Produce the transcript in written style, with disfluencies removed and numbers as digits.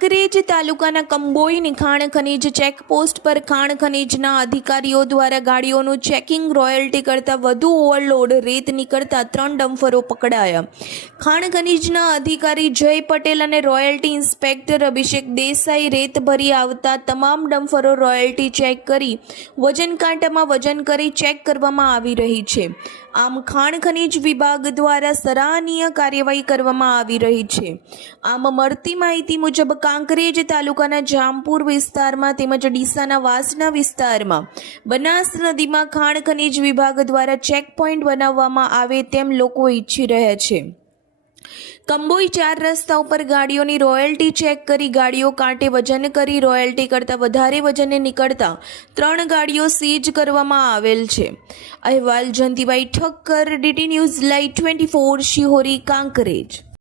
કાંકરેજ તાલુકાના કંબોઈની ખાણ ખનીજ ચેકપોસ્ટ પર ખાણ ખનીજના અધિકારીઓ દ્વારા ગાડીઓનું ચેકિંગ રોયલ્ટી કરતાં વધુ ઓવરલોડ રેત નીકળતા 3 ડમ્પરો પકડાયા. ખાણ ખનીજના અધિકારી જય પટેલ અને રોયલ્ટી ઇન્સ્પેક્ટર અભિષેક દેસાઈ રેત ભરી આવતા તમામ ડમ્પરો રોયલ્ટી ચેક કરી વજન કાંટામાં વજન કરી ચેક કરવામાં આવી રહી છે. આમ ખાણ ખનીજ વિભાગ દ્વારા સરાહનીય કાર્યવાહી કરવામાં આવી રહી છે. આમ મળતી માહિતી મુજબ કાંકરેજ તાલુકાના જામપુર વિસ્તારમાં તેમજ ડીસાના વાસણા વિસ્તારમાં બનાસ નદીમાં ખાણ ખનીજ વિભાગ દ્વારા ચેક પોઈન્ટ બનાવવામાં આવે તેમ લોકો ઈચ્છી રહ્યા છે. કંબોઈ 4 રસ્તા ઉપર ગાડીઓની રોયલ્ટી ચેક કરી ગાડીઓ કાંટે વજન કરી રોયલ્ટી કરતાં વધારે વજને નીકળતા 3 ગાડીઓ સીઝ કરવામાં આવેલ છે. અહેવાલ Jayantibhai Thakkar, DT news live 24, Shihori, Kankrej.